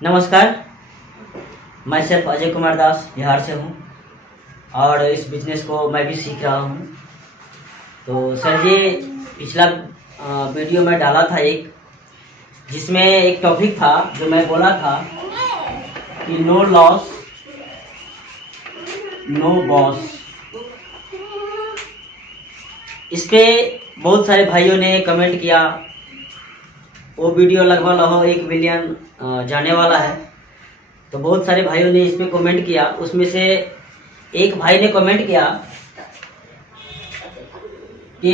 नमस्कार, मैं सिर्फ अजय कुमार दास बिहार से हूँ और इस बिजनेस को मैं भी सीख रहा हूँ। तो सर ये पिछला वीडियो में डाला था एक, जिसमें एक टॉपिक था जो मैं बोला था कि नो लॉस नो बॉस। इस पे बहुत सारे भाइयों ने कमेंट किया। वो वीडियो लगभग 1 मिलियन जाने वाला है। तो बहुत सारे भाइयों ने इस पे कमेंट किया। उसमें से एक भाई ने कमेंट किया कि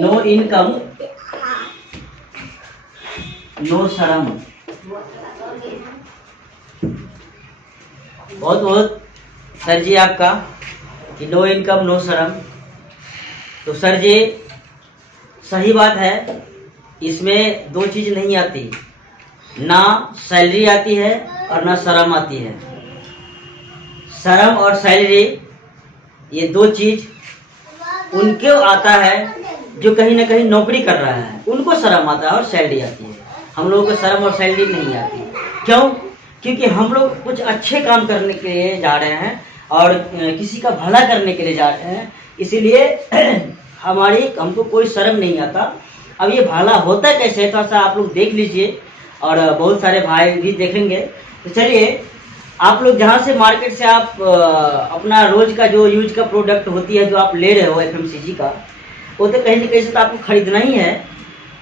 नो इनकम नो शर्म। बहुत बहुत सर जी आपका कि नो इनकम नो शर्म। तो सर जी सही बात है, इसमें दो चीज़ नहीं आती, ना सैलरी आती है और ना शर्म आती है। शर्म और सैलरी ये दो चीज़ उनको आता है जो कहीं ना कहीं नौकरी कर रहा है, उनको शर्म आता है और सैलरी आती है। हम लोगों को शर्म और सैलरी नहीं आती। क्यों? क्योंकि हम लोग कुछ अच्छे काम करने के लिए जा रहे हैं और किसी का भला करने के लिए जा रहे हैं, इसीलिए हमको कोई शर्म नहीं आता। अब ये भला होता कैसे, थोड़ा सा आप लोग देख लीजिए और बहुत सारे भाई भी देखेंगे। तो चलिए, आप लोग जहाँ से मार्केट से आप अपना रोज का जो यूज का प्रोडक्ट होती है जो आप ले रहे हो FMCG का, वो तो कहीं ना कहीं से तो आपको खरीदना ही है।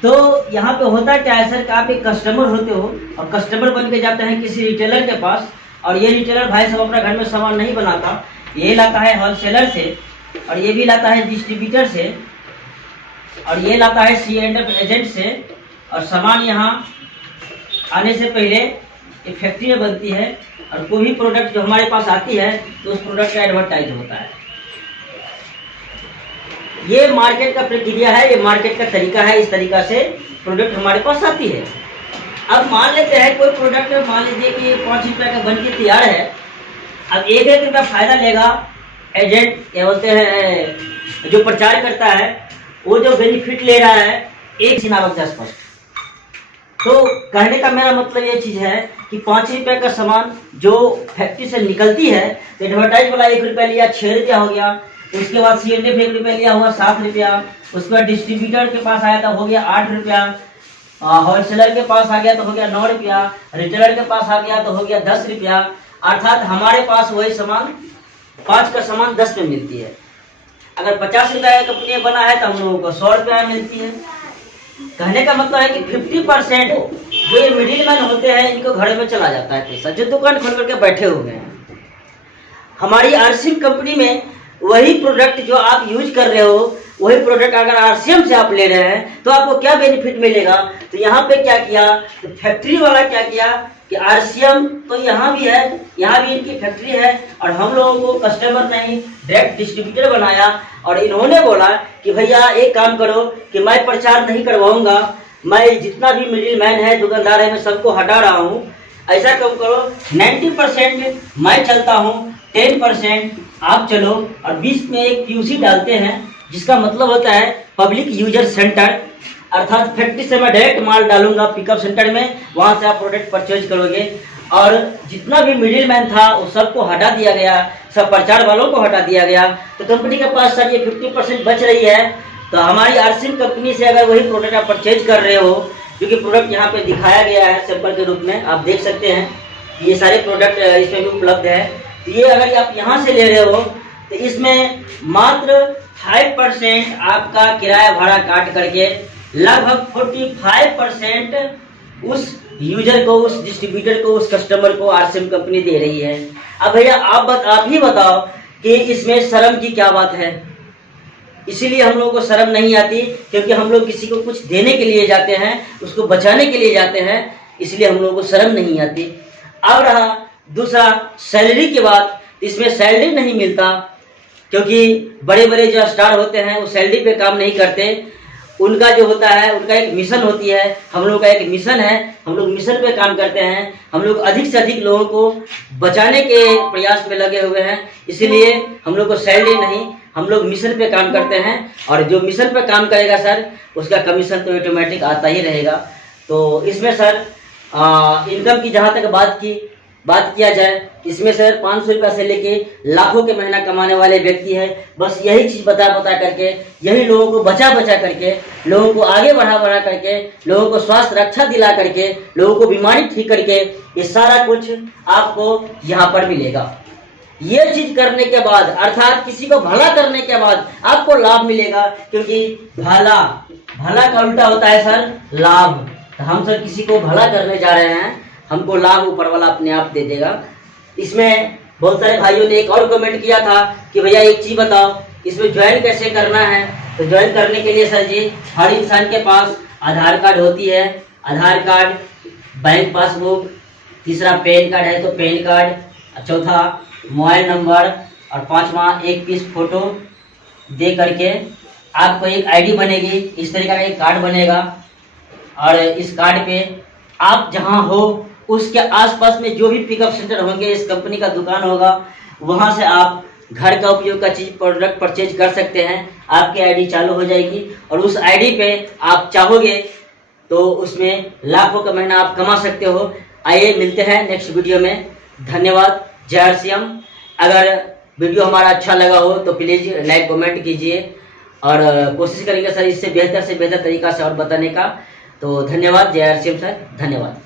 तो यहाँ पे होता क्या है सर कि आप एक कस्टमर होते हो और कस्टमर बन के जाते हैं किसी रिटेलर के पास, और ये रिटेलर भाई सब अपना घर में सामान नहीं बनाता, ये लाता है होलसेलर से और ये भी लाता है डिस्ट्रीब्यूटर से और ये लाता है C&F एजेंट से। और सामान यहाँ आने से पहले एक फैक्ट्री में बनती है और कोई भी प्रोडक्ट जो हमारे पास आती है तो उस प्रोडक्ट का एडवर्टाइज होता है। ये मार्केट का प्रक्रिया है, ये मार्केट का तरीका है। इस तरीका से प्रोडक्ट हमारे पास आती है। अब मान लेते हैं कोई प्रोडक्ट, मान लीजिए कि 5 रुपये का बन के तैयार है। अब 1 रुपया फायदा लेगा एजेंट, क्या बोलते हैं, जो प्रचार करता है, वो जो बेनिफिट ले रहा है 1 सिनावक 10 परसेंट। तो कहने का मेरा मतलब ये चीज़ है कि 5 रुपये का सामान जो फैक्ट्री से निकलती है, तो एडवर्टाइज वाला 1 रुपया लिया 6 रुपया हो गया। उसके बाद C&F 1 रुपया लिया हुआ 7 रुपया। उसके बाद डिस्ट्रीब्यूटर के पास आया तो हो गया 8 रुपया। होलसेलर के पास आ गया तो हो गया 9 रुपया। रिटेलर के पास आ गया तो हो गया 10 रुपया। अर्थात हमारे पास वही सामान 5 का सामान 10 में मिलती है। अगर 50 रुपया का कंपनी बना है तो हम लोगों को 100 रुपया मिलती है। कहने का मतलब है कि 50% जो ये मिडिल मैन होते हैं, इनको घर में चला जाता है पैसा, जो दुकान खोल करके बैठे हुए हैं। हमारी RCM कंपनी में वही प्रोडक्ट जो आप यूज कर रहे हो, वही प्रोडक्ट अगर RCM से आप ले रहे हैं तो आपको क्या बेनिफिट मिलेगा। तो यहाँ पे क्या किया, तो फैक्ट्री वाला क्या किया कि RCM तो यहाँ भी है, यहाँ भी इनकी फैक्ट्री है और हम लोगों को कस्टमर नहीं डायरेक्ट डिस्ट्रीब्यूटर बनाया। और इन्होंने बोला कि भैया एक काम करो कि मैं प्रचार नहीं करवाऊंगा, मैं जितना भी मिडिल मैन है, दुकानदार है, मैं सबको हटा रहा हूँ। ऐसा कम करो 90% मैं चलता हूँ, 10% आप चलो, और 20 में एक QC डालते हैं, जिसका मतलब होता है पब्लिक यूजर सेंटर। अर्थात फैक्ट्री से मैं डायरेक्ट माल डालूंगा पिकअप सेंटर में, वहां से आप प्रोडक्ट परचेज करोगे। और जितना भी मिडिल मैन था वो सबको हटा दिया गया, सब प्रचार वालों को हटा दिया गया। तो कंपनी के पास सर ये 50% बच रही है। तो हमारी RCM कंपनी से अगर वही प्रोडक्ट आप परचेज कर रहे हो, क्योंकि प्रोडक्ट यहाँ पे दिखाया गया है सैंपल के रूप में, आप देख सकते हैं ये सारे प्रोडक्ट इसमें भी उपलब्ध है। तो ये अगर आप यहाँ से ले रहे हो तो इसमें मात्र 5% आपका किराया भाड़ा काट करके लगभग 45% उस यूजर को, उस डिस्ट्रीब्यूटर को, उस कस्टमर को RCM कंपनी दे रही है। अब भैया आप ही बताओ कि इसमें शर्म की क्या बात है। इसीलिए हम लोगों को शर्म नहीं आती, क्योंकि हम लोग किसी को कुछ देने के लिए जाते हैं, उसको बचाने के लिए जाते हैं, इसलिए हम लोगों को शर्म नहीं आती। अब रहा दूसरा सैलरी की बात, इसमें सैलरी नहीं मिलता, क्योंकि बड़े बड़े जो स्टार होते हैं वो सैलरी पे काम नहीं करते। उनका जो होता है, उनका एक मिशन होती है, हम लोग का एक मिशन है, हम लोग मिशन पे काम करते हैं। हम लोग अधिक से अधिक लोगों को बचाने के प्रयास में लगे हुए हैं, इसलिए हम लोग को सैलरी नहीं, हम लोग मिशन पे काम करते हैं। और जो मिशन पे काम करेगा सर, उसका कमीशन तो ऑटोमेटिक आता ही रहेगा। तो इसमें सर इनकम की जहाँ तक बात किया जाए, इसमें सर 500 रुपया से लेके लाखों के महीना कमाने वाले व्यक्ति है। बस यही चीज बता करके, यही लोगों को बचा करके, लोगों को आगे बढ़ा करके, लोगों को स्वास्थ्य रक्षा दिला करके, लोगों को बीमारी ठीक करके, ये सारा कुछ आपको यहाँ पर मिलेगा। ये चीज करने के बाद, अर्थात किसी को भला करने के बाद आपको लाभ मिलेगा, क्योंकि भला का उल्टा होता है सर लाभ। तो हम सर किसी को भला करने जा रहे हैं, हमको लाभ ऊपर वाला अपने आप दे देगा। इसमें बहुत सारे भाइयों ने एक और कमेंट किया था कि भैया एक चीज बताओ, इसमें ज्वाइन कैसे करना है। तो ज्वाइन करने के लिए सर जी, हर इंसान के पास आधार कार्ड होती है, आधार कार्ड, बैंक पासबुक, तीसरा पैन कार्ड है तो पैन कार्ड, चौथा मोबाइल नंबर, और पांचवा एक पीस फोटो दे करके आपको एक आईडी बनेगी। इस तरीके का एक कार्ड बनेगा, और इस कार्ड पे आप जहां हो उसके आसपास में जो भी पिकअप सेंटर होंगे, इस कंपनी का दुकान होगा, वहां से आप घर का उपयोग का चीज प्रोडक्ट परचेज कर सकते हैं। आपकी आईडी चालू हो जाएगी, और उस आईडी पे आप चाहोगे तो उसमें लाखों का महीना आप कमा सकते हो। आइए मिलते हैं नेक्स्ट वीडियो में। धन्यवाद। जय RCM। अगर वीडियो हमारा अच्छा लगा हो तो प्लीज लाइक कमेंट कीजिए, और कोशिश करेंगे सर इससे बेहतर तरीका से और बताने का। तो धन्यवाद। जय RCM सर, धन्यवाद।